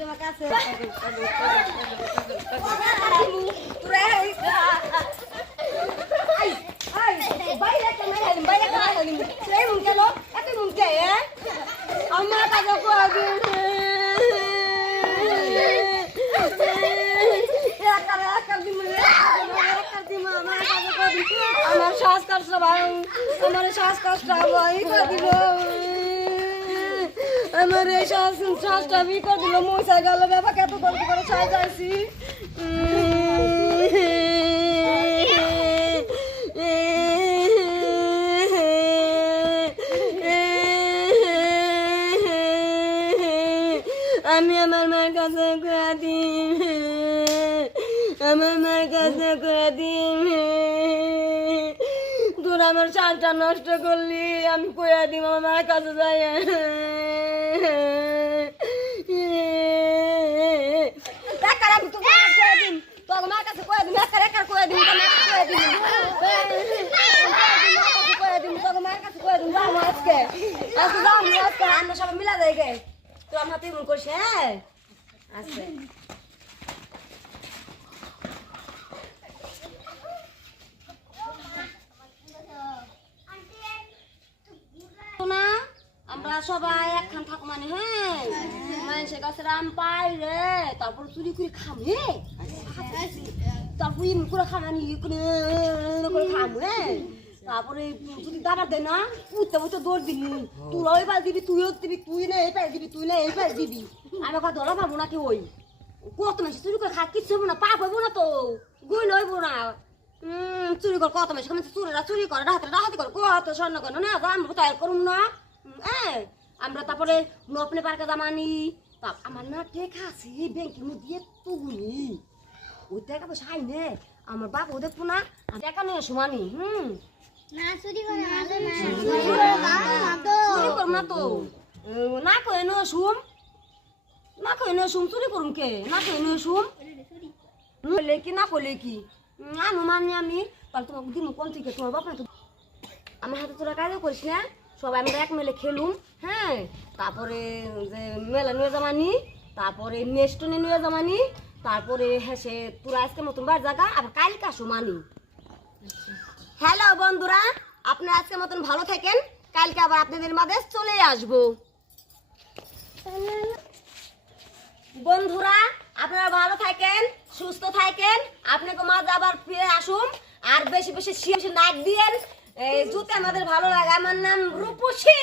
তোমার কাছে আমার কাছে আমার শ্বাসকষ্ট আমার শ্বাসকষ্ট দিল আমার এই শ্বাসটা বিকট দিল মশা গেল বাবা কত গল্প করে ছাই যাইছি আমি আমার মায়ের কাছে করে দিই আমার মায়ের কাছে করে দিই তোর আমার চালটা নষ্ট করলি আমি কইয়া দিব আমার মায়ের কাছে যাই তোর মায়ের কাছে কয়ে দিন একার কয়ে দিন তোর মায়ের কাছে কয়ে দিন যাও আজকে আজকে আমরা সবাই মিলা যাই গে তো আমার হাতে মন করছে হ্যাঁ আজকে আমরা সবাই একখান থাকো মানে হ্যাঁ মানুষের কাছে আম পাই রে তারপর চুরি করে খামে তারপর ইম করে খামানি করে খাম হ্যাঁ তারপরে যদি দাবার দেয় না উঠতে উঠতে দৌড় দিবি তুইও এবার দিবি তুইও দিবি তুই না এই পাই দিবি তুই না এই পাই দিবি আমি ওকে ধরা পাবো নাকি ওই কত মানুষ চুরি করে খা কিচ্ছু হবো না পাপ হইব না তো গুই লইব না চুরি কর কত মানুষ চুরিরা চুরি করে ডাহাতি করে কত স্বর্ণ করে না আমরা তৈরি করুন না আমরা তারপরে নপনে পার্কে জামানি আমার না টেকা আছে ব্যাংকের মধ্যে তুগুনি ওই টাকা পয়সা আই নে আমার বাবা দেখবো না টাকা নিয়ে সমানি না চুরি করে না চুরি করুম না তো না কয়ে নো শুম না কয়ে নো শুম চুরি করুম কে না কয়ে নো শুম বলে কি না বলে কি মানি আমি তাহলে তোমাকে দিন কোন থেকে তোমার বাবা তো আমার হাতে তোরা কাজও করিস না সবাই আমরা এক মেলে খেলুম হ্যাঁ তারপরে যে মেলা নিয়ে জামানি তারপরে নেস্টনে নিয়ে জামানি তারপরে হেসে তোরা আজকে মতন বার জায়গা আবার কালকে আসো মানি হ্যালো বন্ধুরা আপনারা আজকে মতন ভালো থাকেন কালকে আবার আপনাদের মাঝে চলে আসবো বন্ধুরা আপনারা ভালো থাকেন সুস্থ থাকেন আপনাকে মাঝে আবার ফিরে আসুন আর বেশি বেশি নাক দিয়েন যদি আমাদের ভালো লাগে আমার নাম রূপসী।